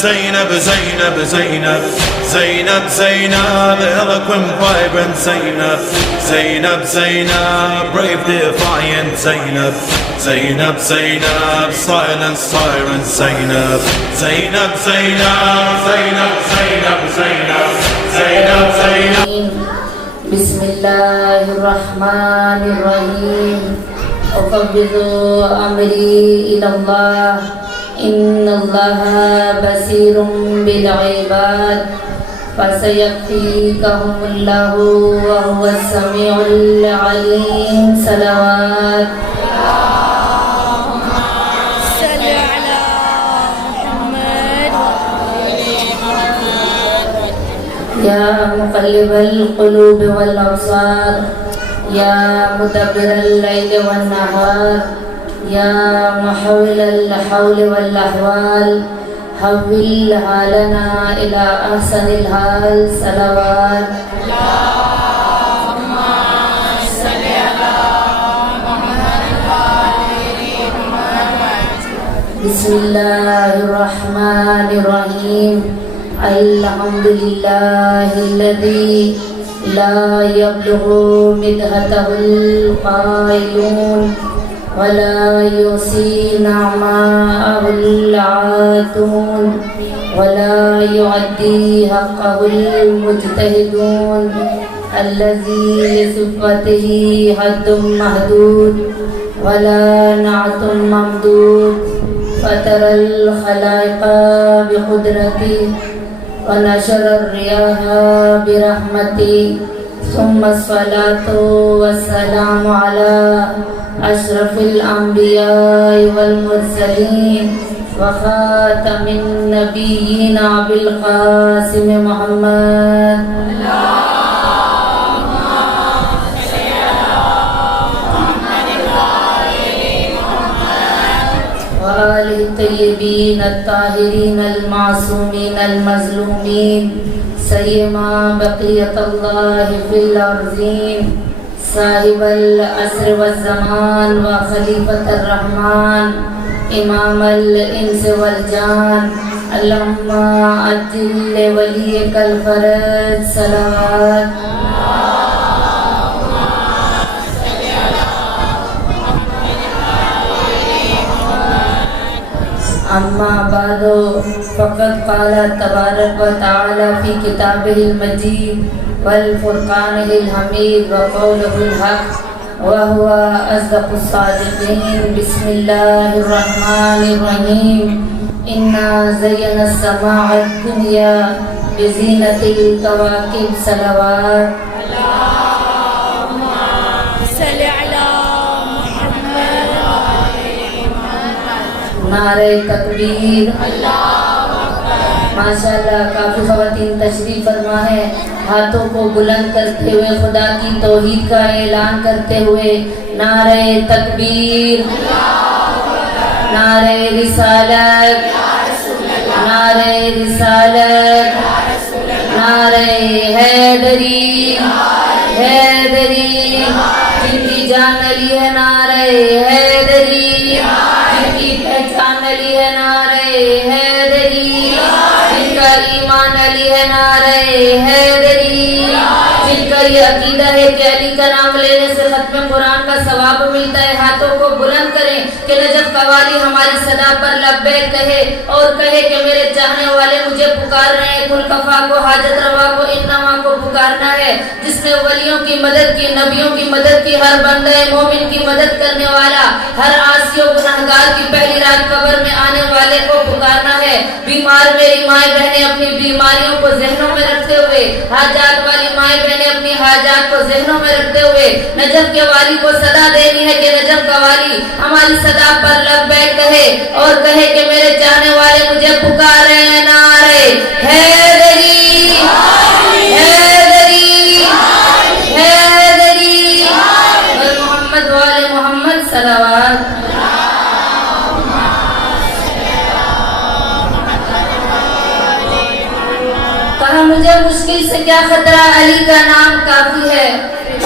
Zainab, Zainab, Zainab, Zainab, Zainab, eloquent, vibrant Zainab, Zainab, Zainab, brave, defiant Zainab, Zainab, Zainab, silent tyrant Zainab, Zainab, Zainab, Zainab, Zainab, Zainab, Zainab, Zainab. بسم الله الرحمن الرحيم أفوض أمري إلى الله إن الله بصير بالعباد فسيكفيكهم الله وهو السميع العليم صلوات يا مقلب القلوب والأبصار يا مدبر الليل والنهار يا محول الحول والأحوال حول حالنا إلى أحسن الحال صلوات اللهم صل على محمد. بسم الله الرحمن الرحيم الحمد لله الذي لا يبلغ مدحته القائلون ولا يحصي نعماءه العاتون ولا يؤدي حقه المجتهدون الذي لصفته حد محدود ولا نعت ممدود فطر الخلائق بقدرته ونشر الرياح برحمته ثم الصلاة والسلام على أشرف الأنبياء والمرسلين وخاتم النبيين أبي القاسم محمد وآله الطيبين الطاهرين المعصومين المظلومين سيما بقية الله في الأرضين صاحب العصر والزمان وخليفة الرحمن إمام الإنس والجان اللهم عجل لوليك الفرج صلوات أما بعد فقد قال تبارك وتعالى في كتابه المجيد والفرقانه الحميد وقوله الحق وهو أصدق الصادقين بسم الله الرحمن الرحيم إنا زينا السماء الدنيا بزينة الكواكب صلوات نعرہ تکبیر ماشاءاللہ کافی خواتین تشریف فرما ہے ہاتھوں کو بلند کرتے ہوئے خدا کی توحید کا اعلان کرتے ہوئے نعرہ تکبیر نعرہ رسالت نعرہ رسالت نعرہ حیدری حیدری جن کی جان علی ہے نعرہ حیدری پہچان علی ہے نعرہ حیدری جن کا ایمان علی ہے نعرہ حیدری جن کا یہ عقیدہ ہے کہ علی کا نام لینے سے ختم قرآن کا ثواب ملتا ہے ہاتھوں کو بلند کریں کہ نجف قوالی ہماری صدا پر لبیک کہے اور کہے کہ میرے چاہنے والے مجھے پکار رہے ہیں کل کفا کو حاجت روا کو انما کو پکارنا ہے جس نے ولیوں کی مدد کی نبیوں کی مدد کی ہر بندے مومن کی مدد کرنے والا ہر عاصی و گنہگار کی پہلی رات قبر میں آنے والے کو پکارنا ہے بیمار میری مائیں بہنیں اپنی بیماریوں کو ذہنوں میں رکھتے ہوئے حاجات والی مائیں بہنیں اپنی حاجات کو ذہنوں میں رکھتے ہوئے نجف کے والی کو صدا دینی ہے کہ نجف کا والی ہماری صدا پر لبیک کہے اور کہے کہ میرے چاہنے والے مجھے پکارے ہیں نعرے حیدری حیدری حیدری محمد والے محمد صلوات کہا مجھے مشکل سے کیا خطرہ علی کا نام کافی ہے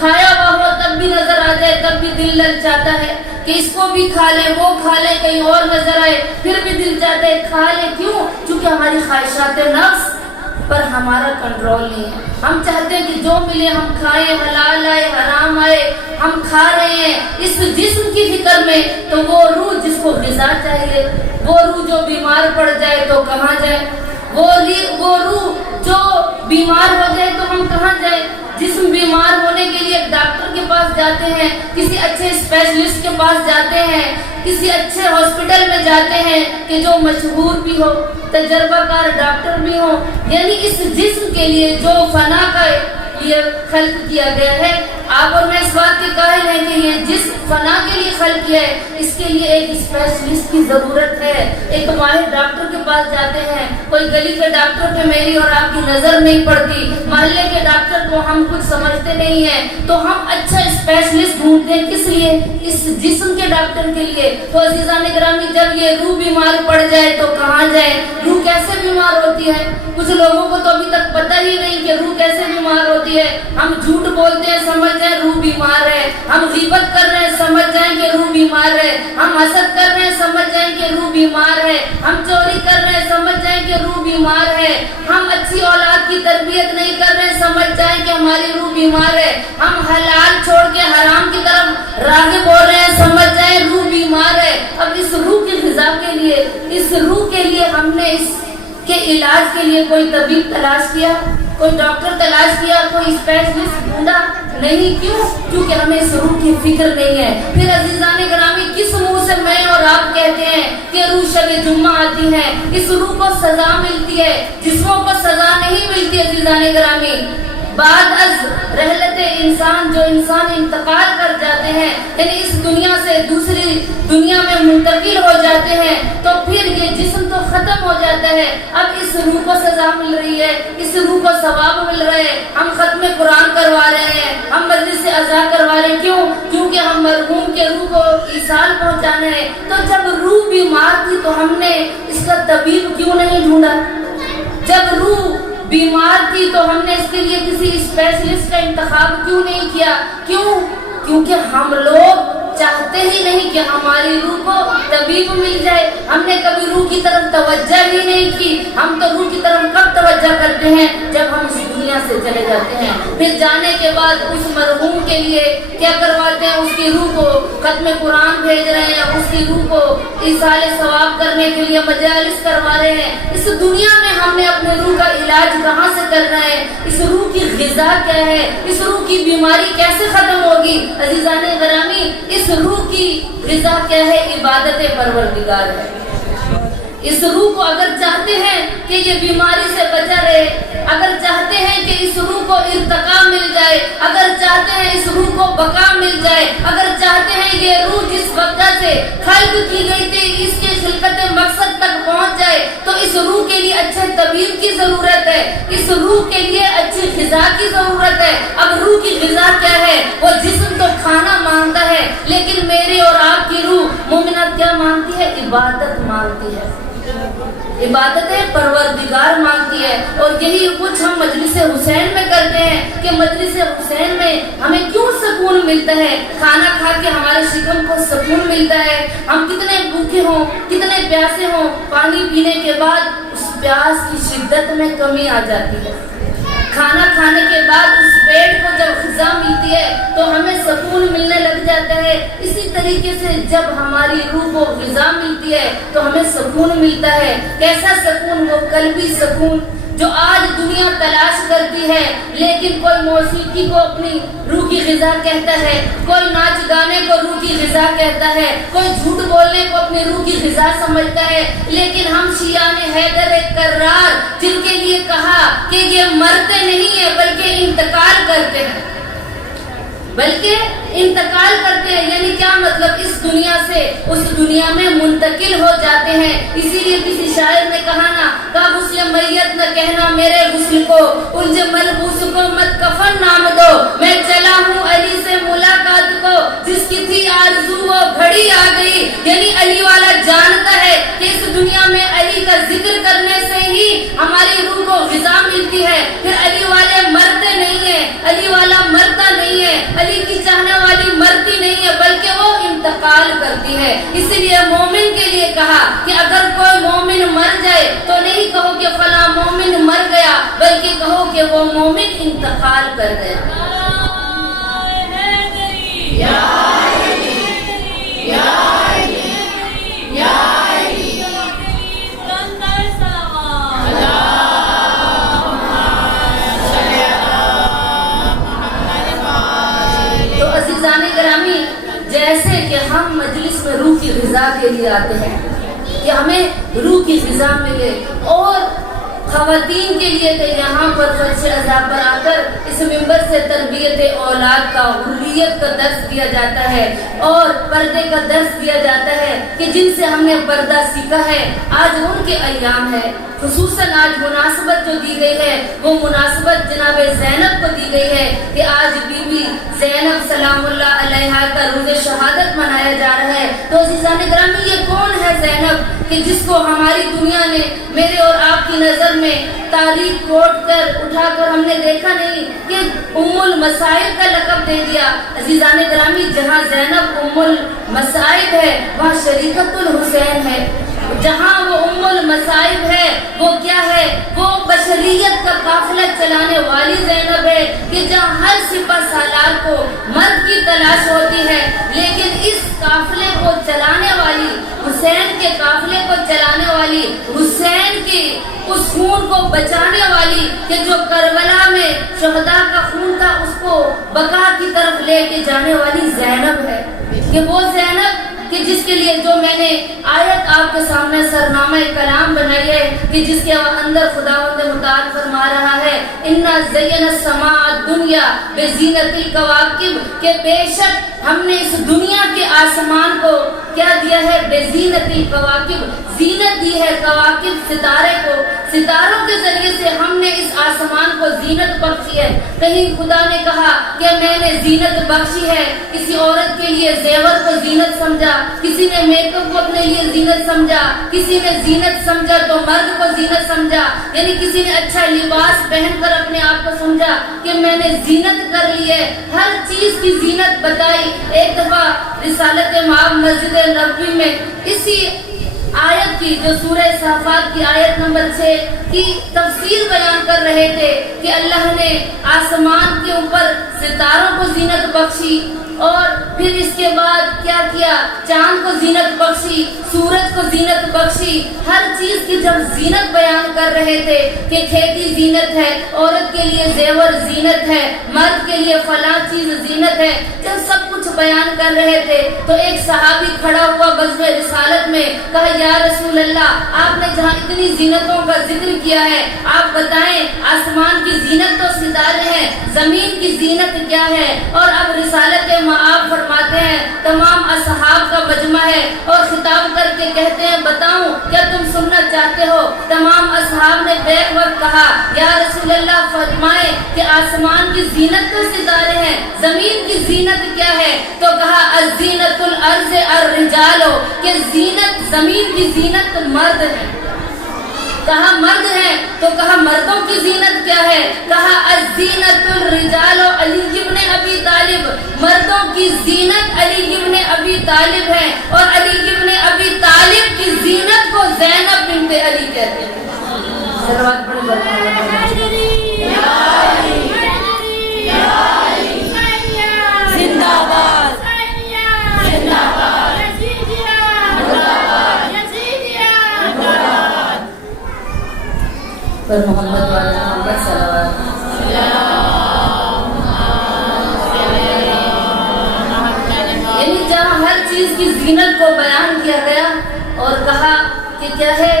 کھایا ہوا ہو تب بھی نظر آ جائے تب بھی دل للچاتا ہے کہ اس کو بھی کھا لیں وہ کھا لیں کہیں اور نظر آئے پھر بھی دل چاہتا ہے کھا لیں. کیوں؟ چونکہ ہماری خواہشات نفس پر ہمارا کنٹرول نہیں ہے. ہم چاہتے ہیں کہ جو ملے ہم کھائیں, حلال آئے حرام آئے ہم کھا رہے ہیں. اس جسم کی فکر میں تو وہ روح جس کو غذا چاہیے, وہ روح جو بیمار پڑ جائے تو کہاں جائے, وہ روح جو بیمار ہو جائے تو ہم کہاں جائیں. جسم بیمار ہونے کے لیے ڈاکٹر کے پاس جاتے ہیں, کسی اچھے اسپیشلسٹ کے پاس جاتے ہیں, کسی اچھے ہاسپٹل میں جاتے ہیں کہ جو مشہور بھی ہو, تجربہ کار ڈاکٹر بھی ہو. یعنی اس جسم کے لیے جو فنا کا لیے خلق کیا گیا ہے, آپ اور میں اس بات کے قائل ہیں کہ یہ جس فنا کے لیے خلق کیا ہے اس کے لیے ایک اسپیشلسٹ کی ضرورت ہے. ایک ماہر ڈاکٹر کے پاس جاتے ہیں, کوئی گلی کے ڈاکٹر پہ میری اور آپ کی نظر نہیں پڑتی, محلے کے ڈاکٹر کو ہم کچھ سمجھتے نہیں ہیں تو ہم اچھا اسپیشلسٹ ڈھونڈتے ہیں. کس لیے؟ اس جسم کے ڈاکٹر کے لیے. تو عزیزان گرامی جب یہ روح بیمار پڑ جائے تو کہاں جائے؟ روح کیسے بیمار ہوتی ہے؟ کچھ لوگوں کو تو ابھی تک پتہ ہی نہیں کہ روح کیسے بیمار ہوتی ہے. ہم جھوٹ بولتے ہیں سمجھ جائیں روح بیمار ہے, ہم غیبت کر رہے ہیں سمجھ جائیں کہ روح بیمار ہے, ہم حسد کر رہے ہیں سمجھ جائیں کہ روح بیمار ہے, ہم چوری کر رہے ہیں سمجھ جائیں کہ روح بیمار ہے, ہم اچھی اولاد کی تربیت نہیں کر رہے ہیں سمجھ جائیں کہ ہماری روح بیمار ہے, ہم حلال چھوڑ کے حرام کی طرف راغب ہو رہے ہیں سمجھ جائیں روح بیمار ہے. اب اس روح کی غذا کے لیے, اس روح کے لیے ہم نے اس کے علاج کے لیے کوئی طبیب تلاش کیا, کوئی ڈاکٹر تلاش کیا, کوئی اسپیشلسٹ ڈھونڈا نہیں. کیوں؟ کیونکہ ہمیں اس روح کی فکر نہیں ہے. پھر عزیزان گرامی کس منہ سے میں اور آپ کہتے ہیں کہ روح شب جمعہ آتی ہے, اس روح کو سزا ملتی ہے, جسموں کو سزا نہیں ملتی. عزیزان گرامی بعد از رحلت انسان, جو انسان انتقال کر جاتے ہیں یعنی اس دنیا سے دوسری دنیا میں منتقل ہو جاتے ہیں تو پھر یہ جسم تو ختم ہو جاتا ہے. اب اس روح کو سزا مل رہی ہے, اس روح کو ثواب مل رہے ہیں, ہم ختم قرآن کروا رہے ہیں, ہم مجلس اذا کروا رہے ہیں. کیوں؟ کیونکہ ہم مرحوم کے روح کو ایصال پہنچانا ہے. تو جب روح بیمار تھی تو ہم نے اس کا طبیب کیوں نہیں ڈھونڈا؟ جب روح بیمار تھی تو ہم نے اس کے لیے کسی اسپیشلسٹ کا انتخاب کیوں نہیں کیا؟ کیوں؟ کیونکہ ہم لوگ چاہتے ہی نہیں کہ ہماری روح کو طبیب مل جائے. ہم نے کبھی روح کی طرف توجہ ہی نہیں کی. ہم تو روح کی طرف کب توجہ کرتے ہیں؟ جب ہم اس دنیا سے چلے جاتے ہیں. پھر جانے کے بعد اس مرحوم کے لیے کیا کرواتے ہیں؟ اس کی روح کو ختم قرآن بھیج رہے ہیں, اس کی روح کو ایصال ثواب کرنے کے لیے مجالس کروا رہے ہیں. اس دنیا میں ہم نے اپنے روح کا علاج کہاں سے کر رہے ہیں؟ اس روح کی غذا کیا ہے؟ اس روح کی بیماری کیسے ختم ہوگی؟ عزیزان گرامی اس روح کی غذا کیا ہے؟ عبادت پروردگار ہے. اس روح کو اگر چاہتے ہیں کہ یہ بیماری سے بچا رہے, اگر چاہتے ہیں کہ اس روح کو ارتقا مل جائے, اگر چاہتے ہیں اس روح کو بقا مل جائے, اگر چاہتے ہیں یہ روح جس وقت سے خلق کی گئی تھی اس کے خلقت مقصد تک پہنچ جائے تو اس روح کے لیے اچھے طبیب کی ضرورت ہے, اس روح کے لیے اچھی غذا کی ضرورت ہے. اب روح کی غذا کیا ہے؟ وہ جسم تو کھانا مانگتا ہے لیکن میری اور آپ کی روح مومنہ کیا مانگتی ہے؟ عبادت مانگتی ہے, عبادت پروردگار مانگتی ہے. اور یہی کچھ ہم مجلس حسین میں کرتے ہیں کہ مجلس حسین میں ہمیں کیوں سکون ملتا ہے؟ کھانا کھا کے ہمارے شکم کو سکون ملتا ہے. ہم کتنے بھوکے ہوں, کتنے پیاسے ہوں, پانی پینے کے بعد اس پیاس کی شدت میں کمی آ جاتی ہے. کھانا کھانے کے بعد اس پیٹ کو جب غذا ملتی ہے تو ہمیں سکون ملنے لگ جاتا ہے. اسی طریقے سے جب ہماری روح کو غذا ملتی ہے تو ہمیں سکون ملتا ہے. کیسا سکون؟ وہ قلبی سکون جو آج دنیا تلاش کرتی ہے. لیکن کوئی موسیقی کو اپنی روح کی غذا کہتا ہے, کوئی ناچ گانے کو روح کی غذا کہتا ہے, کوئی جھوٹ بولنے کو اپنی روح کی غذا سمجھتا ہے. لیکن ہم شیعان حیدر کرار جن کے لیے کہا کہ یہ مرتے نہیں ہیں بلکہ انتقال کرتے ہیں, بلکہ انتقال کرتے ہیں. یعنی کیا مطلب؟ اس دنیا سے اس دنیا میں منتقل ہو جاتے ہیں. اسی لیے کسی شاعر نے کہا نا, کا غسل میت نہ کہنا میرے غسل کو, الجھ ملبوس کو مت کفن نام دو, میں چلا ہوں علی سے ملاقات کو, جس کی تھی آرزو وہ گھڑی آ گئی. یعنی علی والا جانتا ہے کہ اس دنیا میں علی کا ذکر کرنے سے ہی ہماری روح کو غذا ملتی ہے. پھر علی والے مرتے نہیں ہیں, علی والا مرتا نہیں ہے, وہ مومن انتقال کر گیا. تو عزیزان گرامی، جیسے کہ ہم مجلس میں روح کی غذا کے لیے آتے ہیں کہ ہمیں روح کی غذا ملے، اور خواتین کے لیے کہ یہاں پر فرش عذاب پر آ کر اس منبر سے تربیت اولاد کا، حریت کا درس دیا جاتا ہے اور پردے کا درس دیا جاتا ہے کہ جن سے ہم نے پردہ سیکھا ہے، آج ان کے ایام ہے. خصوصاً آج مناسبت جو دی گئی ہے وہ مناسبت جناب زینب کو دی گئی ہے کہ آج بی بی زینب سلام اللہ علیہا کا روز شہادت منایا جا رہا ہے. تو عزیزان گرامی، یہ کون ہے زینب کہ جس کو ہماری دنیا نے میرے اور آپ کی نظر میں تاریخ کوٹ کر اٹھا کر ہم نے دیکھا نہیں کہ ام المصائب کا لقب دے دیا. عزیزان گرامی، جہاں زینب ام المصائب ہے وہاں شریکت الحسین ہے. جہاں وہ ام المصائب ہے وہ کیا ہے؟ وہ بشریت کا قافلہ چلانے والی زینب ہے کہ جہاں ہر سپہ سالار کو مرد کی تلاش ہوتی ہے، لیکن اس قافلے کو چلانے والی، حسین کے قافلے کو چلانے والی، حسین کی اس خون کو بچانے والی کہ جو کربلا میں شہداء کا خون تھا اس کو بقا کی طرف لے کے جانے والی زینب ہے. کہ وہ زینب کہ جس کے لیے جو میں نے آیت آپ کے سامنے سرنامہ کلام بنائی ہے کہ جس کے اندر خداوند متعال فرما رہا ہے اِنَّا زَيَّنَ السَّمَاءَ الدُّنْيَا بِزِينَةِ الْكَوَاكِبِ کہ بے شک ہم نے اس دنیا کے آسمان کو کیا دیا ہے؟ بِزِينَةِ الْكَوَاكِبِ، زینت دی ہے کواکب ستارے کو. ستاروں کے ذریعے سے ہم نے اس آسمان کو زینت بخشی ہے. کہیں خدا نے کہا کہ میں نے زینت بخشی ہے، کسی عورت کے لیے زیور کو زینت سمجھا، کسی نے میک اپ کو اپنے لیے زینت سمجھا، کسی نے زینت سمجھا تو مرد کو زینت سمجھا، یعنی کسی نے اچھا لباس پہن کر اپنے آپ کو سمجھا کہ میں نے زینت کر لی ہے. ہر چیز کی زینت بتائی. ایک دفعہ رسالت مآب مسجد نبوی میں اسی آیت کی جو سورہ صافات کی آیت نمبر 6 کی تفسیر بیان کر رہے تھے کہ اللہ نے آسمان کے اوپر ستاروں کو زینت بخشی اور پھر اس کے بعد کیا کیا؟ چاند کو زینت بخشی، سورج کو زینت بخشی. ہر چیز کی جب زینت بیان کر رہے تھے کہ کھیتی زینت ہے، عورت کے لیے زیور زینت ہے، مرد کے لیے فلاں چیز زینت ہے، جب سب کچھ بیان کر رہے تھے تو ایک صحابی کھڑا ہوا غزوہ رسالت میں، کہا یا رسول اللہ، آپ نے جہاں اتنی زینتوں کا ذکر کیا ہے آپ بتائیں آسمان کی زینت تو ستارے ہیں، زمین کی زینت کیا ہے؟ اور اب رسالت آپ فرماتے ہیں تمام اصحاب کا مجمع ہے اور خطاب کر کے کہتے ہیں بتاؤں کیا تم سننا چاہتے ہو؟ تمام اصحاب نے بیک وقت کہا یا رسول اللہ فرمائے کہ آسمان کی زینت تو ستارے ہیں، زمین کی زینت کیا ہے؟ تو کہا الزینت الارض الرجال، کہ زینت زمین کی زینت مرد ہے. کہا مرد ہے تو کہا مردوں کی زینت کیا ہے؟ کہا الزینت الرجال علی ابن ابی طالب، مردوں کی زینت علی ابن ابی طالب ہے اور علی ابن ابی طالب کی زینت کو زینب بنت علی کہتے ہیں. صلوات پڑھ زندہ باد زندہ باد پر محمد والا محمد صلوات. یعنی جہاں ہر چیز کی زینت کو بیان کیا گیا اور کہا کہ کیا ہے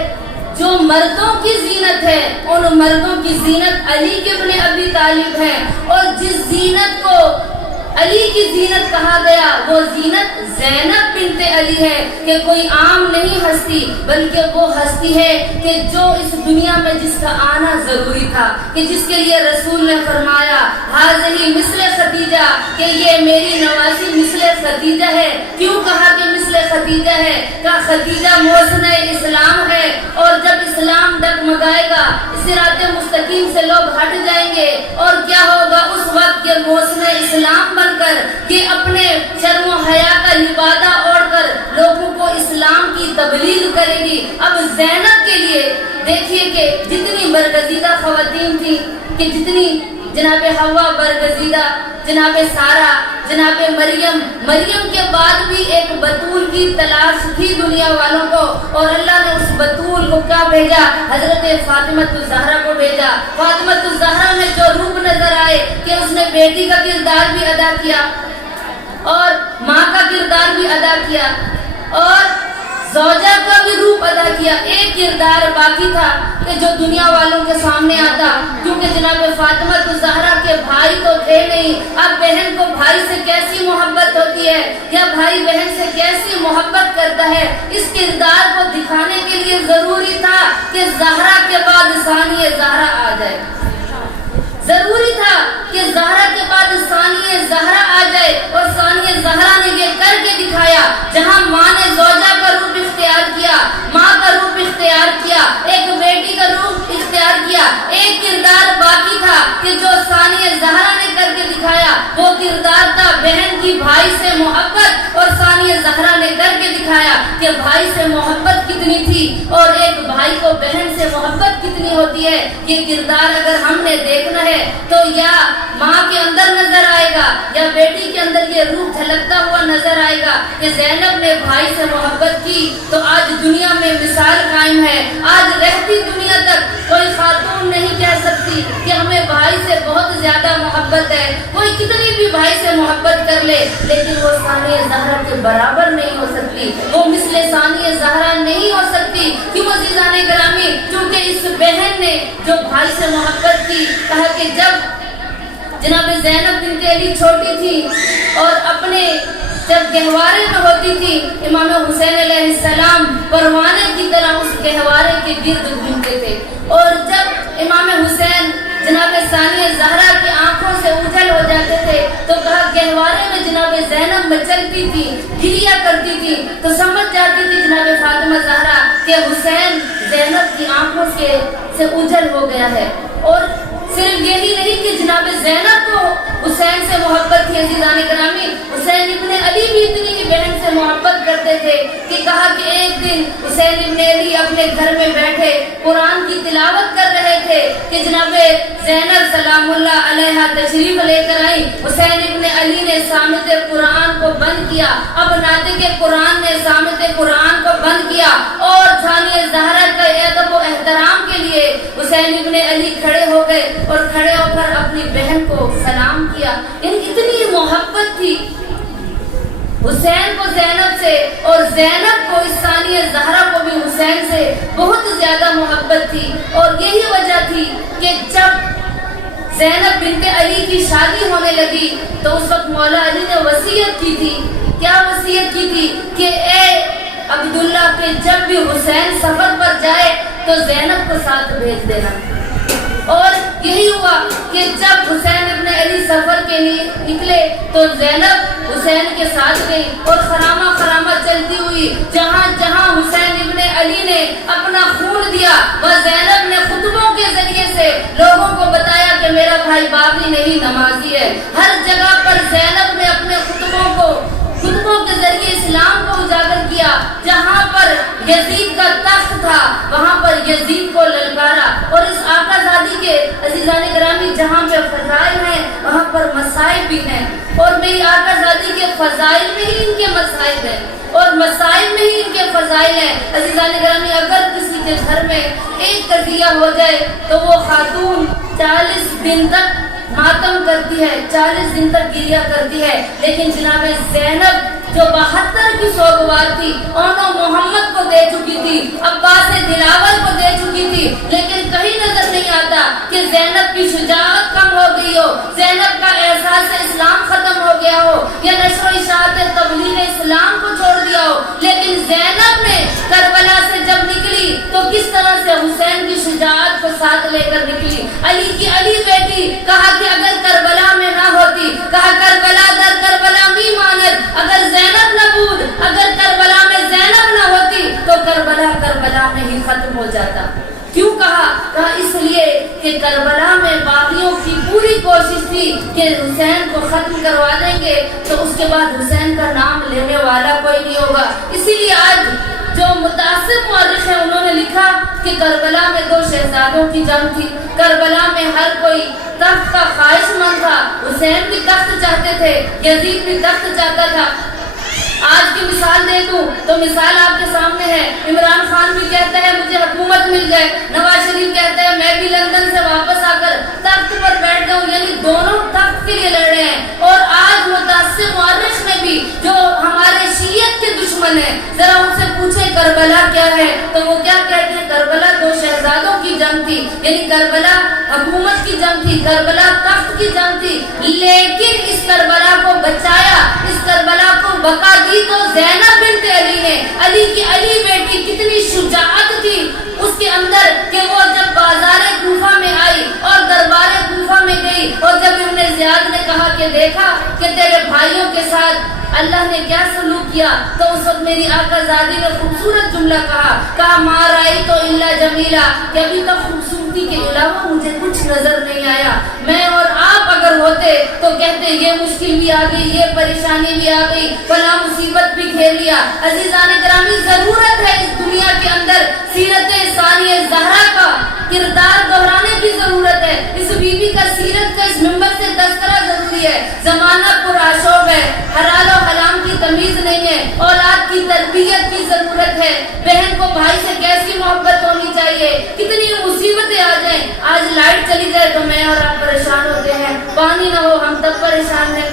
جو مردوں کی زینت ہے ان مردوں کی زینت علی ابن ابی طالب ہے، اور جس زینت کو علی کی زینت کہا گیا وہ زینت زینب بنت علی ہے کہ کوئی عام نہیں ہستی بلکہ وہ ہستی ہے کہ جو اس دنیا میں جس کا آنا ضروری تھا، کہ جس کے لیے رسول نے فرمایا حاضری مثل خدیجہ، کہ یہ میری نوازی مثل خدیجہ ہے. کیوں کہا کہ مثل خدیجہ ہے؟ کہ خدیجہ موزن اسلام ہے اور جب اسلام ڈگمگائے گا صراط مستقیم سے لوگ ہٹ جائیں گے اور کیا ہوگا اس وقت یہ موزن اسلام بن کر کہ اپنے شرم و حیا کا لبادہ اوڑھ کر لوگوں کو اسلام کی تبلیغ کرے گی. اب زینب کے لیے دیکھیے کہ جتنی برگزیدہ خواتین تھیں کہ جتنی جناب حوا برگزیدہ، جناب سارہ، جناب مریم کے بعد بھی ایک بتول کی تلاش تھی دنیا والوں کو، اور اللہ نے اس بتول کو کیا بھیجا؟ حضرت فاطمۃ الزہرا کو بھیجا۔ فاطمۃ الزہرا میں جو روپ نظر آئے کہ اس نے بیٹی کا کردار بھی ادا کیا اور ماں کا کردار بھی ادا کیا اور زوجہ کا بھی روپ ادا کیا۔ ایک کردار باقی تھا کہ جو دنیا والوں کے سامنے آتا، کیونکہ جناب فاطمۃ الزہرا کے بھائی تو تھے نہیں۔ اب بہن کو بھائی سے کیسی محبت ہوتی ہے یا بھائی بہن سے کیسی محبت کرتا ہے، اس کردار کو دکھانے کے لیے ضروری تھا کہ زہرا کے بعد ثانی زہرا آ جائے۔ ضروری تھا کہ زہرا کے بعد ثانی زہرا آ جائے، اور ثانی زہرا نے یہ کر کے دکھایا۔ جہاں ماں نے زوجہ کا روپ اختیار کیا، ماں کا روپ اختیار کیا، ایک بیٹی کا روپ اختیار کیا، ایک کردار باقی تھا کہ جو ثانی زہرا نے کر کے دکھایا، وہ کردار تھا بہن کی بھائی سے محبت، اور ثانی زہرا نے کر کے دکھایا کہ بھائی سے محبت کتنی تھی اور ایک بھائی کو بہن سے محبت کتنی ہوتی ہے۔ یہ کردار اگر ہم نے دیکھنا ہے تو یا ماں کے اندر نظر آئے گا یا بیٹی کے اندر یہ روح جھلکتا ہوا نظر آئے گا کہ زینب نے بھائی سے محبت کی، تو آج دنیا میں مثال قائم ہے۔ آج رہتی دنیا تک کوئی خاتون نہیں کہہ سکتی کہ ہمیں بھائی سے بہت زیادہ محبت ہے۔ کوئی کتنی بھی بھائی سے محبت کر لے، لیکن وہ ثانی زہرا کے برابر نہیں ہو سکتی، وہ مثل ثانی زہرا نہیں ہو سکتی۔ کیوں عزیزان گرامی؟ کیونکہ اس بہن نے جو بھائی سے محبت کی، کہا کہ جب جناب زینب بنت علی چھوٹی تھی اور اپنے جب گہوارے میں ہوتی تھی، امام حسین علیہ السلام پروانے کی طرح اس گہوارے کے گرد گھومتے تھے، اور جب امام حسین جناب ثانی زہرا کی آنکھوں سے اوجھل ہو جاتے تھے تو کہا گہوارے میں جناب زینب مچلتی تھی، گریا کرتی تھی، تو سمجھ جاتی تھی جناب فاطمہ زہرا کہ حسین زینب کی آنکھوں سے اوجھل ہو گیا ہے۔ اور صرف یہی نہیں کہ جناب زینب کو حسین سے محبت تھی، عزیزان گرامی حسین ابن علی بھی اتنی ہی بہن سے محبت کرتے تھے کہ کہا کہ ایک دن حسین ابن علی اپنے گھر میں بیٹھے قرآن کی تلاوت کر رہے تھے کہ جناب زینب سلام اللہ علیہا تشریف لے کر آئی۔ حسین ابن علی نے صامت قرآن کو بند کیا، اب ناطق قرآن نے صامت قرآن کو بند کیا، اور ثانی زہرا کے ادب و احترام کے لیے حسین ابن علی کھڑے ہو گئے اور کھڑے ہو کر اپنی بہن کو سلام کیا۔ ان اتنی محبت تھی حسین کو زینب سے، اور زینب کو اس ثانی زہرا کو بھی حسین سے بہت زیادہ محبت تھی۔ اور یہی وجہ تھی کہ جب زینب بنت علی کی شادی ہونے لگی تو اس وقت مولا علی نے وصیت کی تھی۔ کیا وصیت کی تھی؟ کہ اے عبداللہ کہ جب بھی حسین سفر پر جائے تو زینب کو ساتھ بھیج دینا۔ اور یہی ہوا کہ جب حسین ابن علی سفر کے لیے نکلے تو زینب حسین کے ساتھ گئی، اور خرامہ خرامہ چلتی ہوئی جہاں جہاں حسین ابن علی نے اپنا خون دیا، وہ زینب نے خطبوں کے ذریعے سے لوگوں کو بتایا کہ میرا بھائی باغی نہیں نمازی ہے۔ ہر جگہ پر زینب نے اپنے خطبوں کے ذریعے اسلام کو اجاگر کیا۔ جہاں پر یزید کا تخت تھا وہاں پر یزید کو للکارا۔ اور اس آقا زادی کے عزیزان گرامی جہاں پہ فضائل ہیں وہاں پر مسائل بھی ہیں، اور میری آقا زادی کے فضائل میں ہی ان کے مسائل ہیں اور مسائل میں ہی ان کے فضائل ہیں۔ عزیزان گرامی اگر کسی کے گھر میں ایک قضیہ ہو جائے تو وہ خاتون 40 دن تک ماتم کرتی ہے، 40 دن تک گریا کرتی ہے، لیکن جناب زینب جو 72 کی سوگوار تھی، اونو محمد کو دے چکی تھی، عباس دلاور کو دے چکی تھی، لیکن کہیں نظر نہیں آتا کہ زینب کی شجاعت کم ہو گئی ہو، زینب کا احساس اسلام ختم ہو گیا ہو، یا نشر و اشاعت تبلیغ اسلام کو چھوڑ دیا ہو۔ لیکن زینب نے کربلا سے جب نکلی تو کس طرح سے حسین کی شجاعت کو ساتھ لے کر نکلی۔ علی کی علی بیٹی، کہا کہ اگر کربلا میں نہ ہوتی، کہا کربلا در کربلا می ماند، اگر زینب نہ بود، اگر کربلا میں زینب نہ ہوتی تو کربلا میں ہی ختم ہو جاتا۔ کیوں کہا اس لیے کہ کربلا میں باغیوں کی پوری کوشش تھی کہ حسین کو ختم کروا دیں گے تو اس کے بعد حسین کا نام لینے والا کوئی نہیں ہوگا۔ اسی لیے آج جو متعصب مورخ ہیں انہوں نے لکھا کہ کربلا میں 2 شہزادوں کی جنگ تھی. کربلا میں ہر کوئی تخت کا خواہش مند تھا. حسین بھی تخت چاہتے تھے, یزید بھی تخت چاہتا تھا. آج کی مثال دے دوں تو مثال آپ کے سامنے ہے. عمران خان بھی کہتا ہے مجھے حکومت مل جائے, نواز شریف کہتا ہے میں بھی لندن سے واپس آ کر تخت پر بیٹھ جاؤں. یعنی دونوں تخت کے لیے لڑ رہے ہیں. اور آج متعصب مورخ میں بھی جو ہمارے شیعت کے دشمن ہیں, ذرا ان سے پوچھیں کربلا کیا ہے تو وہ کیا کہتے ہیں, کربلا 2 شہزادوں کی جنگ تھی. یعنی کربلا حکومت کی جنگ تھی, کربلا تخت کی جنگ تھی. لیکن اس کربلا کو بچایا, اس کربلا کو بقا دی تو زینب بنت علی نے. علی کی علی بیٹی کتنی شجاعت تھی اس کے اندر کہ وہ جب بازار کوفہ میں آئی اور دربار کوفہ میں گئی, اور جب ابن زیاد نے کہا کہ دیکھا کہ تیرے بھائیوں کے ساتھ اللہ نے کیا سلوک کیا, تو اس وقت میری آقا زادی نے خوبصورت جملہ کہا ما رأیت الا جمیلا, کہ ابھی تک خوبصورتی کے علاوہ مجھے کچھ نظر نہیں آیا. میں اور آپ اگر ہوتے تو کہتے یہ مشکل بھی آ گئی, یہ پریشانی بھی آ گئی, فلاں مصیبت بھی گھیر لیا. عزیزان گرامی, ضرورت ہے اس دنیا کے اندر سیرت ثانیہ زہرا کا کردار دہرانے کی ضرورت ہے. اس بیوی کا سیرت کا اس منبر سے تذکرہ ضروری ہے. زمانہ پرآشوب ہے, حلال و حرام کی تمیز نہیں ہے, اولاد کی تربیت کی ضرورت ہے. بہن کو بھائی سے کیسی محبت ہونی چاہیے. کتنی مصیبتیں آ جائیں, آج لائٹ چلی جائے تو میں اور آپ پریشان ہوتے ہیں, پانی نہ ہو ہم تب پریشان ہیں.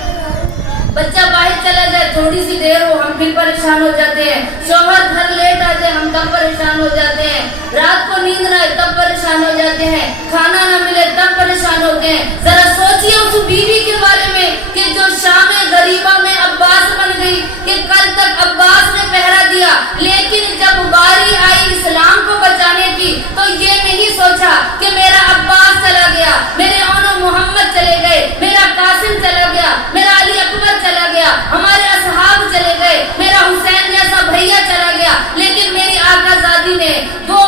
بچہ باہر چلا جائے, تھوڑی سی دیر ہو ہم پھر پریشان ہو جاتے ہیں. شوہر گھر لیٹ آ جائے ہم تب پریشان ہو جاتے ہیں. رات کو نیند نہ آئے تب پریشان ہو جاتے ہیں. کھانا نہ ملے تب پریشان ہوتے ہیں. ذرا سوچئے اس بیوی کے بارے میں کہ جو شام غریبہ میں عباس بن گئی, کہ کل تک عباس نے پہرا دیا, لیکن جب باری آئی اسلام کو بچانے کی تو یہ نہیں سوچا کہ میرا عباس چلا گیا, میرے اونو محمد چلے گئے, میرا قاسم چلا گیا, میرا علی اکبر چلا گیا, ہمارے اصحاب چلے گئے, میرا حسین جیسا بھیا چلا گیا. لیکن میری آقا زادی نے وہ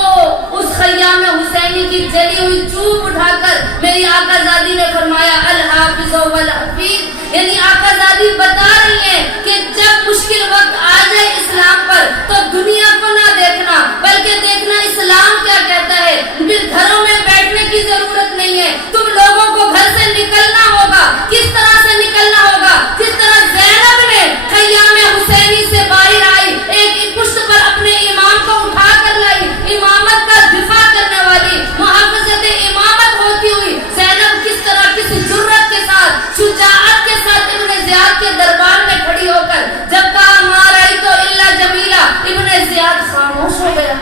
اس خیام حسینی کی جلی ہوئی چوب اٹھا کر میری آقا زادی نے فرمایا الحافظ والحفیظ. یعنی آقا زادی بتا رہی ہیں کہ جب مشکل وقت آ جائے اسلام پر تو دنیا کو نہ دیکھنا بلکہ دیکھنا اسلام کیا کہتا ہے. پھر گھروں میں بیٹھنے کی ضرورت نہیں ہے, تم لوگوں کو گھر سے نکلنا ہوگا. کس طرح سے نکلنا ہوگا؟ جس طرح زینب نے خیام حسینی سے باہر آئی, ایک پشت پر اپنے امام کو اٹھا کر لائی, امامت کا دفاع کرنے والی, محافظت امامت ہوتی ہوئی زینب کس طرح کس جرأت کے ساتھ, شجاعت کے ساتھ ابن زیاد کے دربار میں کھڑی ہو کر جب کہا ما رأیت الا جمیلا, ابن زیاد خاموش ہو گیا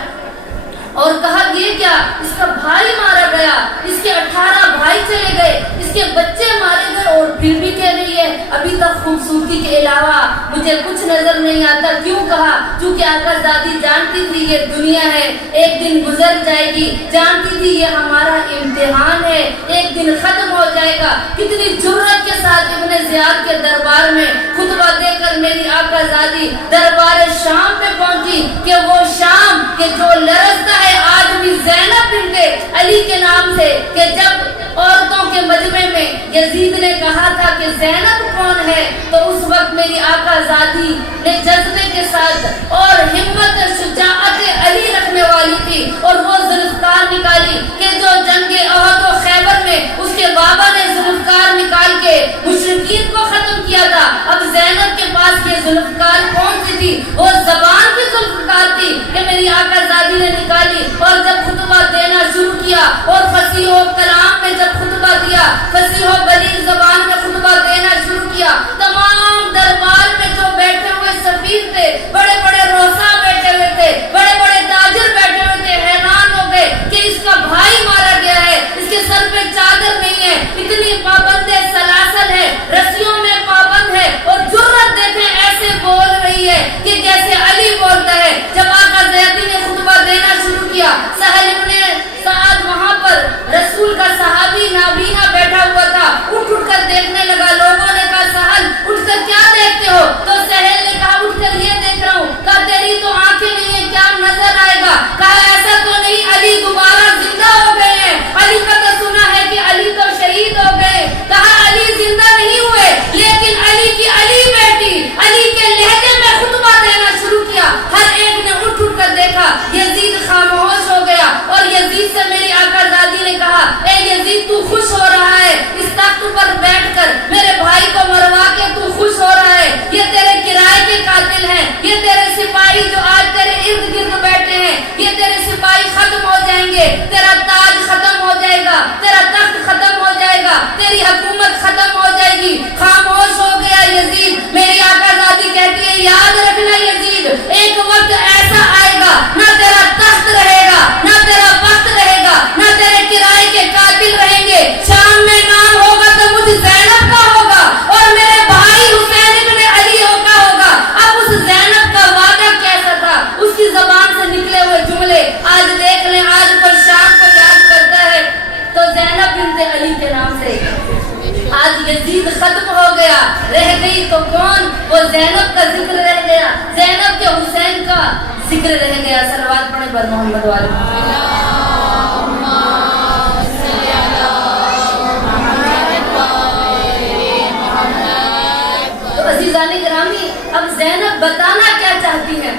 اور کہا یہ کیا, اس کا بھائی مارا گیا, اس کے 18 بھائی چلے گئے, اس کے بچے مارے گئے, اور پھر بھی کہہ رہی ہے ابھی تک خوبصورتی کے علاوہ مجھے کچھ نظر نہیں آتا. کیوں کہا؟ کیونکہ آقا زادی جانتی تھی یہ دنیا ہے, ایک دن گزر جائے گی, جانتی تھی یہ ہمارا امتحان ہے, ایک دن ختم ہو جائے گا. کتنی جرأت کے ساتھ ابن زیاد کے دربار میں خطبہ دے کر میری آقا زادی دربار شام پہ پہنچی, کہ وہ شام کہ جو لرزتا ہے آج بھی زینب بنت علی کے نام سے, کہ جب عورتوں کے مجمع میں یزید نے کہا تھا کہ زینب کون ہے, تو اس وقت میری آقا زادی نے جذبے کے ساتھ اور ہمت شجاعت علی رکھنے والی تھی, اور وہ ذوالفقار نکالی کہ جو جنگ احد و خیبر میں اس کے بابا نے ذوالفقار نکال کے مشرکین کو ختم کیا تھا. اب زینب کے پاس یہ ذوالفقار کون سی تھی؟ وہ زبان کی ذوالفقار تھی کہ میری آقا زادی نے نکالی, اور جب خطبہ دینا شروع کیا اور فصیح و کلام میں جب خطبہ دیا, فصیح و بلیغ زبان میں خطبہ دینا شروع کیا, تمام دربار میں جو بیٹھے ہوئے سفیر تھے, بڑے بڑے روسا بیٹھے ہوئے تھے, بڑے بڑے تاجر بیٹھے ہوئے تھے, حیران ہو گئے کہ اس کا بھائی زینب کا ذکر رہ گیا، زینب کے حسین کا ذکر رہ گیا. صلوات پڑھیں پر محمد والے. تو عزیزان گرامی، اب زینب بتانا کیا چاہتی ہیں،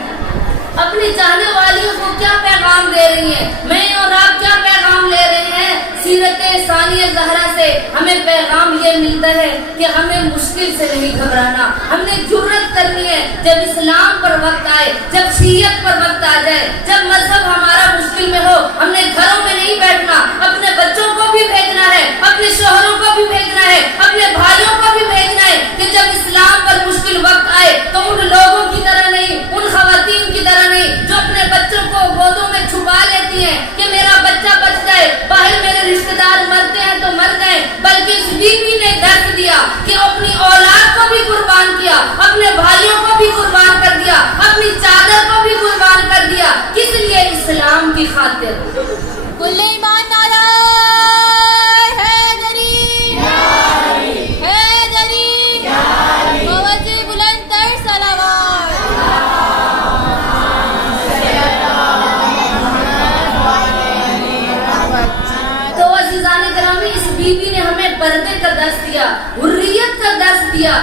اپنی چاہنے والیوں کو کیا پیغام دے رہی ہیں؟ میں اور آپ کیا پیغام لے رہے ہیں؟ سیرت ثانیہ زہرا سے ہمیں پیغام یہ ملتا ہے کہ ہمیں مشکل سے نہیں گھبرانا. ہم نے جرأت کرنی ہے جب اسلام پر وقت آئے، جب شیعت پر وقت آ جائے، جب مذہب ہمارا مشکل میں ہو. ہم نے گھروں میں نہیں بیٹھنا، اپنے بچوں کو بھی بھیجنا ہے، اپنے شوہروں کو بھی بھیجنا ہے، اپنے بھائیوں کو بھی بھیجنا ہے کہ جب اسلام پر مشکل وقت آئے تو ان لوگوں کی طرح نہیں، ان خواتین کی طرح نہیں جو اپنے بچوں کو گودوں میں چھپا لیتی ہیں کہ میرا بچہ بچ جائے، باہر میرے رشتہ دار مرتے ہیں تو مر گئے. بلکہ اس بیوی نے درد دیا کہ اپنی اولاد کو بھی قربان کیا، اپنے بھائیوں کو بھی قربان کر دیا، اپنی چادر کو بھی قربان کر دیا. کس لیے؟ اسلام کی خاطر. کل ایمان نعرہ حیدری، حیدری، موجی بلند تر صلوات. تو عزیزان گرامی، اس بیوی نے ہمیں پردے کا درس دیا، حریت کا درس دیا.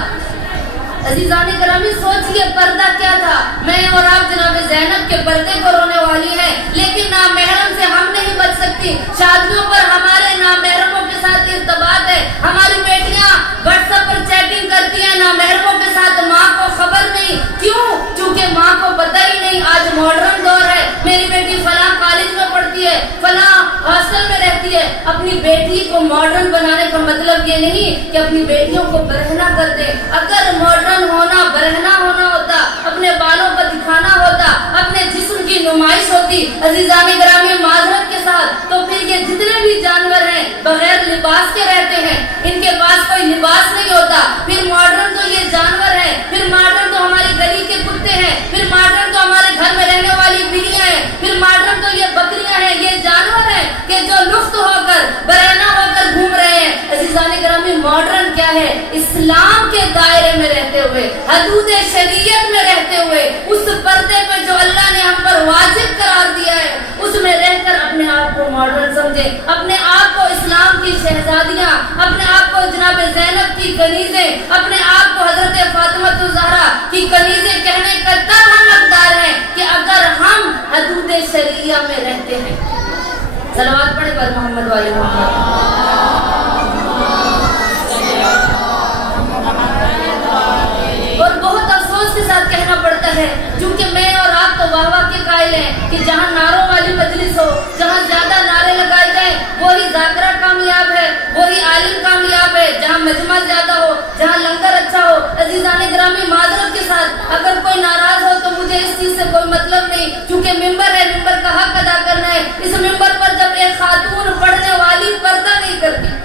عزیزان گرامی سوچئے پردہ کیا تھا. میں اور آپ جناب زینب کے پردے کو رونے والی ہیں، لیکن نامحرم سے ہم نہیں بچ سکتی. شادیوں پر ہمارے نامحرموں کے ساتھ ارتباط ہے. ہماری بیٹیاں واٹس ایپ پر چیٹنگ کرتی ہیں نامحرموں کے ساتھ، ماں کو خبر نہیں. کیوں؟ چونکہ ماں کو پتہ ہی نہیں. آج ماڈرن دور ہے، میری بیٹی فلاں کالج میں پڑھتی ہے، فلاں ہاسٹل میں رہتی ہے. اپنی بیٹی کو ماڈرن بنانے کا مطلب یہ نہیں کہ اپنی بیٹیوں کو برہنہ کر دیں. اگر ماڈرن ہونا برہنہ ہونا ہوتا، اپنے بالوں کو دکھانا ہوتا، اپنے جسم کی نمائش ہوتی، عزیزان گرامی معذرت کے ساتھ، تو پھر یہ جتنے بھی جانور ہیں بغیر لباس کے رہتے ہیں، ان کے پاس کوئی لباس نہیں ہوتا. پھر ماڈرن تو یہ جانور ہیں، پھر ماڈرن تو ہماری گلی کے کتے ہیں، پھر ماڈرن تو ہمارے گھر میں رہنے والی بلیاں ہیں، پھر ماڈرن تو یہ بکریاں ہیں. یہ جانور ہیں کہ جو لخت ہو کر برہنہ ہو کر گھوم رہے ہیں. عزیزان گرامی ماڈرن کیا ہے؟ اسلام کے دائرے میں رہتے ہوئے، حدود شریعت میں رہتے ہوئے، اس پردے میں جو اللہ نے ہم پر واجب قرار دیا ہے اس میں رہ کر اپنے آپ کو ماڈرن سمجھیں، اپنے آپ کو اسلام کی شہزادیاں، اپنے آپ کو جناب زینب کی کنیزیں، اپنے آپ کو حضرت فاطمہ الزہرا کی کنیزیں کہنے کا تب ہم حقدار ہیں کہ اگر ہم حدود شریعہ میں رہتے ہیں. صلوات پڑھیں پر محمد والے محمد. اور بہت افسوس کے ساتھ کہنا پڑتا ہے، کیونکہ میں اور آپ تو واہ واہ کے قائل ہیں کہ جہاں نعروں والی مجلس ہو، جہاں زیادہ نعرے لگائے جائیں وہی ذاکرہ کامیاب ہے، وہی عالم کامیاب ہے. جہاں مجمع زیادہ ہو، جہاں لنگر اچھا ہو. عزیزان گرامی معذرت کے ساتھ اگر کوئی ناراض ہو تو مجھے اس چیز سے کوئی مطلب نہیں، کیونکہ ممبر ہے، ممبر کا حق ادا کرنا ہے. اس ممبر پر جب ایک خاتون پڑھنے والی پردہ نہیں کرتی،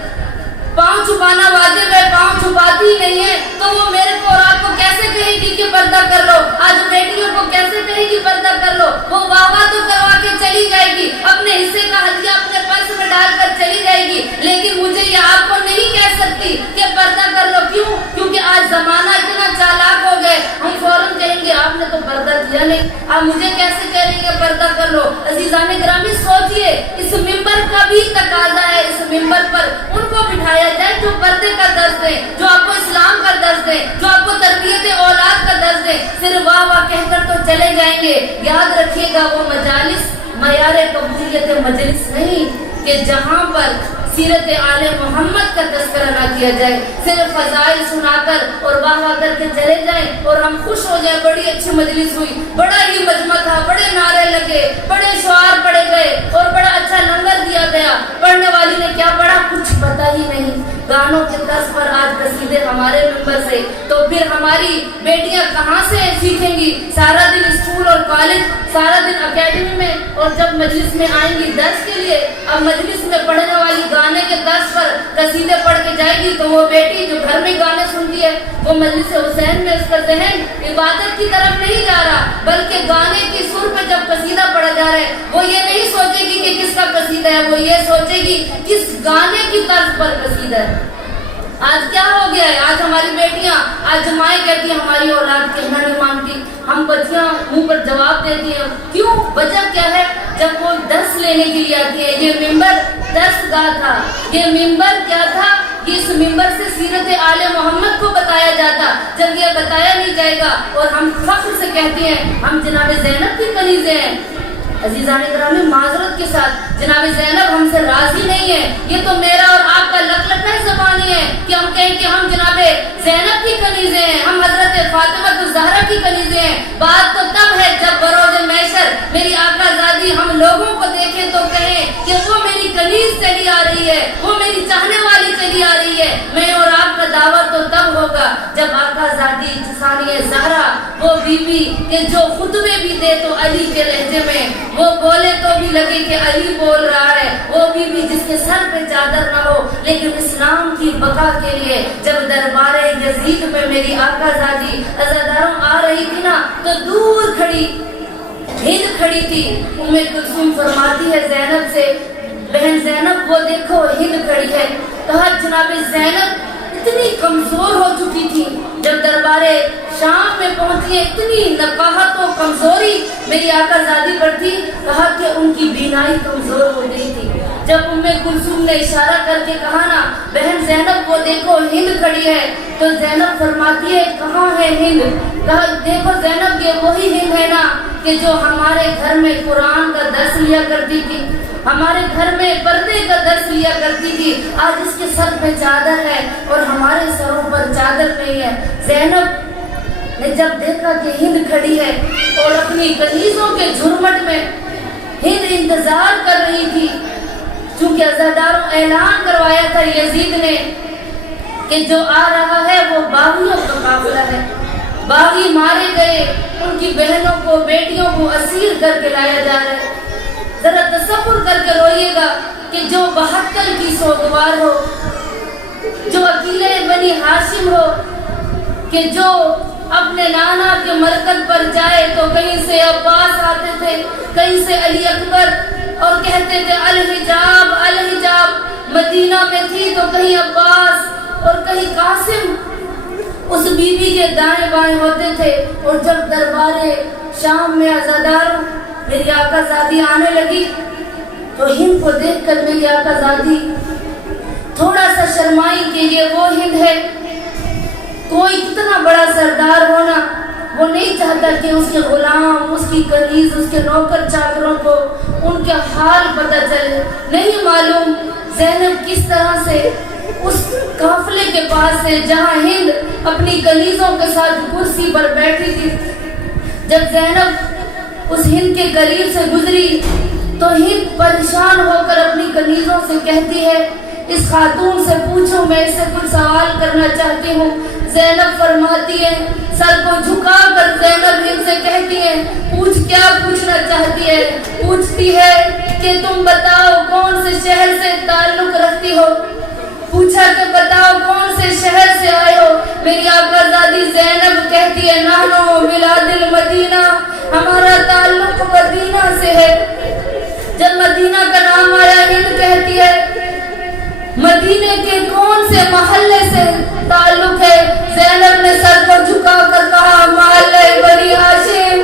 پاؤں چھپانا واجب ہے، پاؤں چھپاتی ہی نہیں ہے، تو وہ میرے کو اور آپ کو کیسے کہے گی کہ پردہ کر لو؟ آج بیٹیوں کو کیسے کہے گی پردہ کر لو؟ وہ واہ واہ تو کروا کے چلی جائے گی، اپنے حصے کا ہدیہ اپنے پرس میں ڈال کر چلی جائے گی، لیکن مجھے یا آپ کو نہیں کہہ سکتی کہ پردہ کر لو. کیوں؟ کیونکہ آج زمانہ اتنا چالاک ہو گئے، ہم فوراً کہیں گے آپ نے تو پردہ کیا نہیں، آپ مجھے کیسے کہہ رہی ہیں پردہ کر لو؟ عزیزان گرامی سوچئے، اس ممبر کا بھی تقاضا ہے، اس ممبر پر ان کو بٹھایا جائے جو پردے کا درس دیں، جو آپ کو اسلام کا درس دیں، جو آپ کو تربیت اولاد کا درس دیں. صرف واہ واہ کہہ کر تو چلے جائیں گے. یاد رکھیے گا وہ مجالس معیار قبولیت مجلس نہیں کہ جہاں پر سیرت آل محمد کا تذکرہ نہ کیا جائے، صرف فضائل سنا کر اور واہ واہ کر کے چلے جائیں اور ہم خوش ہو جائیں بڑی اچھی مجلس ہوئی، بڑا ہی مجمع تھا، بڑے نعرے لگے، بڑے شعار پڑھے گئے اور بڑا اچھا لنگر دیا گیا. پڑھنے والی نے کیا پڑھا کچھ پتہ ہی نہیں. گانوں کے طرز پر آج قصیدے ہمارے ممبر سے، تو پھر ہماری بیٹیاں کہاں سے سیکھیں گی؟ سارا دن اسکول اور کالج، سارا دن اکیڈمی میں، اور جب مجلس میں آئیں گی درس کے لیے، اب مجلس میں پڑھنے والی گانے کے طرز پر قصیدے پڑھ کے جائے گی تو وہ بیٹی جو گھر میں گانے سنتی ہے وہ مجلس حسین میں اس کا ذہن عبادت کی طرف نہیں جا رہا، بلکہ گانے کی سر پہ جب قصیدہ پڑھا جا رہا ہے وہ یہ نہیں سوچے گی کہ کس کا قصیدہ ہے، وہ یہ سوچے گی کس گانے کی طرز پر قصیدہ ہے. آج کیا ہو گیا ہے؟ آج ہمارے ہماری بیٹیاں آج مائیں کہتی ہیں ہماری اولاد کہنا نہیں مانتی، ہم بچیاں منہ پر جواب دیتی ہیں، کیوں؟ وجہ کیا ہے؟ جب وہ درس لینے کے لیے آتی ہے، یہ ممبر درس گاہ تھا، یہ ممبر کیا تھا؟ اس ممبر سے سیرت آل محمد کو بتایا جاتا، جب یہ بتایا نہیں جائے گا اور ہم فخر سے کہتے ہیں ہم جناب زینب کی کنیزیں ہیں۔ عزیزان گرامی معذرت کے ساتھ جناب زینب ہم سے راضی نہیں ہے، یہ تو میرا اور آپ کا لک لکڑ زبانی ہے کہ ہم کہیں کہ ہم جناب زینب کی کنیزیں ہیں، ہم حضرت فاطمہ الزہرا کی کنیزیں ہیں۔ بات تو تب ہے جب بروز محشر میری آقا زادی ہم لوگوں کو دیکھیں تو کہیں کہ وہ میری کنیز چلی آ رہی ہے، وہ میری چاہنے والی چلی آ رہی ہے۔ میں اور آپ کا دعوت تو تب ہوگا جب آقا زادی ثانیہ زہرا وہ بی بی کہ جو خطبے بھی دے تو علی کے لہجے میں، وہ بولے تو بھی لگے کہ علی بول رہا ہے، وہ بی بی جس کے سر پہ چادر نہ ہو لیکن اسلام کی بقا کے لیے جب دربار یزید پہ میری آقا زادی عزاداروں آ رہی تھی نا تو دور کھڑی ہند کھڑی تھی۔ ام کلثوم فرماتی ہے زینب سے، بہن زینب وہ دیکھو ہند کھڑی ہے۔ کہا جناب زینب اتنی کمزور ہو چکی تھی، جب دربار شام میں پہنچی اتنی نقاہت و کمزوری میری آقا زادی پر تھی، کہا کہ ان کی بینائی کمزور ہو گئی تھی۔ جب ام کلثوم نے اشارہ کر کے کہا نا بہن زینب وہ دیکھو ہند کھڑی ہے، تو زینب فرماتی ہے کہاں ہے ہند؟ کہا دیکھو زینب یہ وہی ہند ہے نا کہ جو ہمارے گھر میں قرآن کا درس لیا کرتی تھی، ہمارے گھر میں پردے کا درس لیا کرتی تھی، آج اس کے سر پہ چادر ہے اور ہمارے سروں پر چادر نہیں ہے۔ زینب نے جب دیکھا کہ ہند کھڑی ہے اور اپنی کنیزوں کے جھرمٹ میں ہند انتظار کر رہی تھی، چونکہ عزاداروں اعلان کروایا تھا یزید نے کہ جو آ رہا ہے وہ باغیوں کا قافلہ ہے، باغی مارے گئے، ان کی بہنوں کو بیٹیوں کو اسیر کر کے لایا جا رہا ہے۔ ذرا تصور کر کے روئیے گا کہ جو 72 کی سوگوار ہو، جو اکیلے بنی ہاشم ہو، کہ جو اپنے نانا کے مرکز پر جائے تو کہیں سے عباس آتے تھے، کہیں سے علی اکبر، اور کہتے تھے الحجاب الحجاب، مدینہ میں تھی تو کہیں عباس اور کہیں قاسم اس بی بی کے دائیں بائیں ہوتے تھے۔ اور جب دربار شام میں عزاداروں میری آقا زادی آنے لگی تو ہند کو دیکھ کر میری آقا زادی تھوڑا سا شرمائی کہ یہ وہ ہند ہے، کوئی کتنا بڑا سردار ہونا وہ نہیں چاہتا کہ اس کے غلام، اس کی کنیز، اس کے نوکر چاکروں کو ان کا حال پتہ چلے۔ نہیں معلوم زینب کس طرح سے اس قافلے کے پاس سے جہاں ہند اپنی کنیزوں کے ساتھ کرسی پر بیٹھی تھی، جب زینب اس ہند کے قریب سے گزری تو ہند پریشان ہو کر اپنی کنیزوں سے کہتی ہے اس خاتون سے پوچھو میں اس سے کچھ سوال کرنا چاہتی ہوں۔ زینب فرماتی ہے، سر کو جھکا کر زینب ہند سے کہتی ہے پوچھ، کیا پوچھنا چاہتی ہے؟ پوچھتی ہے کہ تم بتاؤ کون سے شہر سے تعلق رکھتی ہو؟ پوچھا کہ بتاؤ کون سے شہر سے آئے ہو؟ میری آقا زادی زینب کہتی ہے نحنو بلاد المدینہ، ہمارا تعلق مدینہ سے ہے۔ جب مدینہ کا نام آیا ہند کہتی ہے مدینے کے کون سے محلے سے تعلق ہے؟ زینب نے سر کو جھکا کر کہا محلے بنی ہاشم،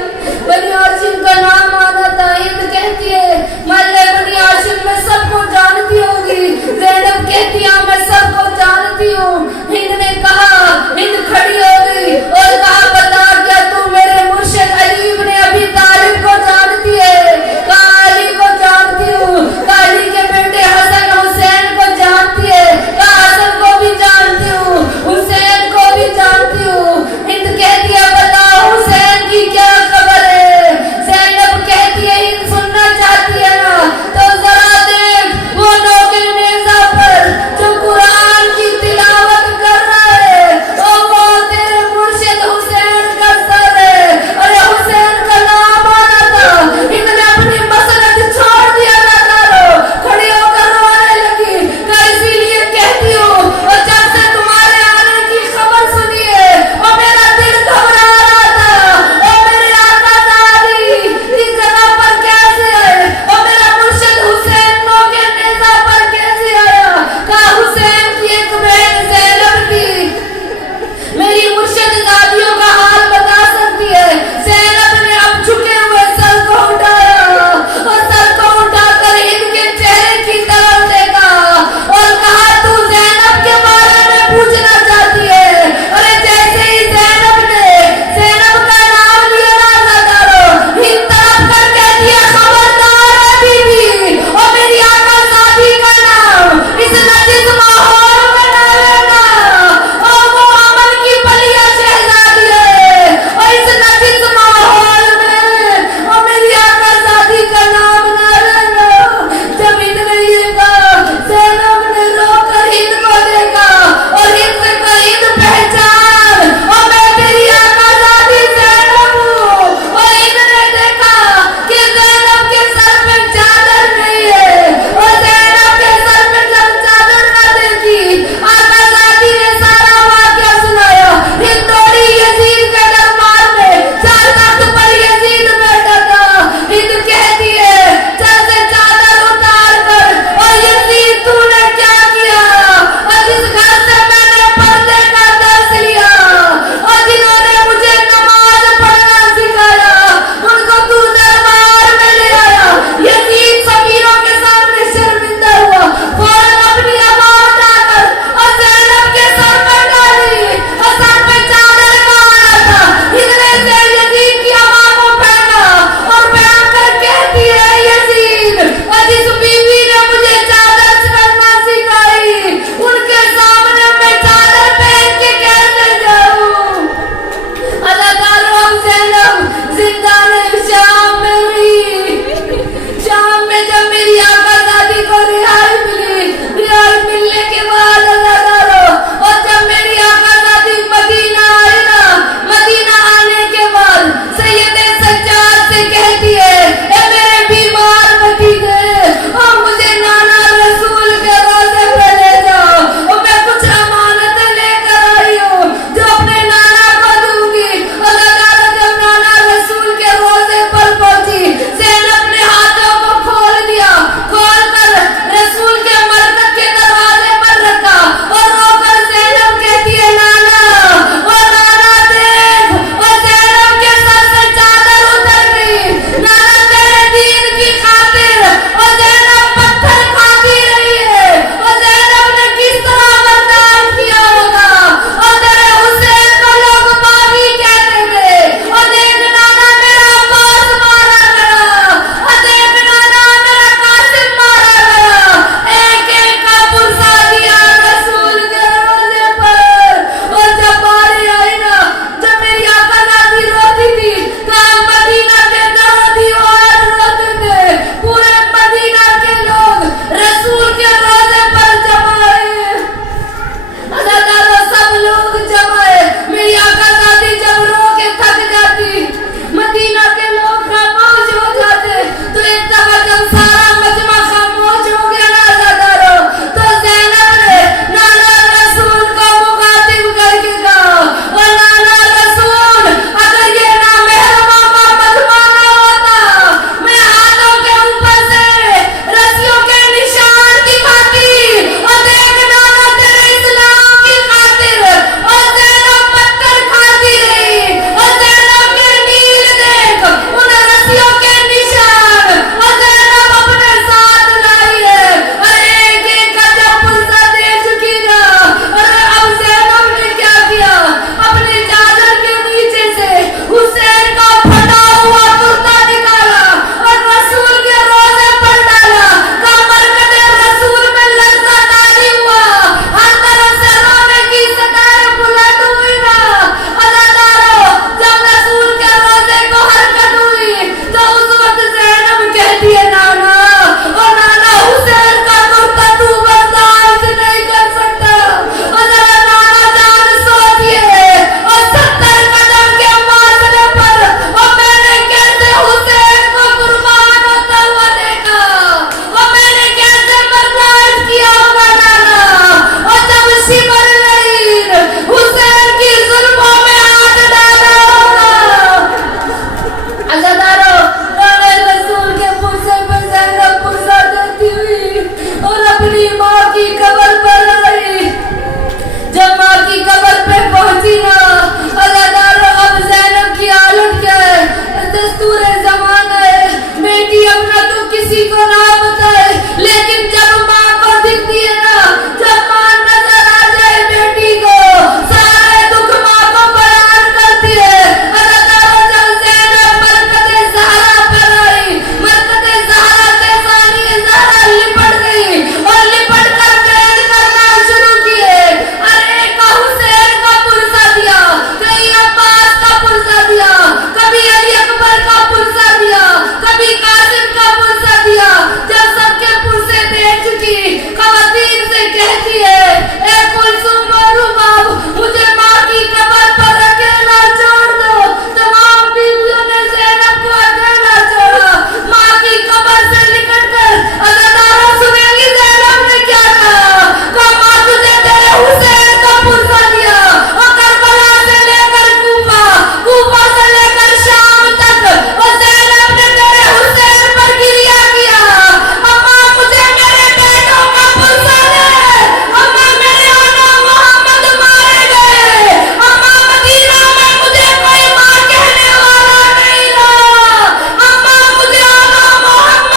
بنی ہاشم کا نام آنا تھا۔ ہند کہتی ہے محلے بنی ہاشم میں سب کو جانتی ہوگی۔ زینب کہتی ہے میں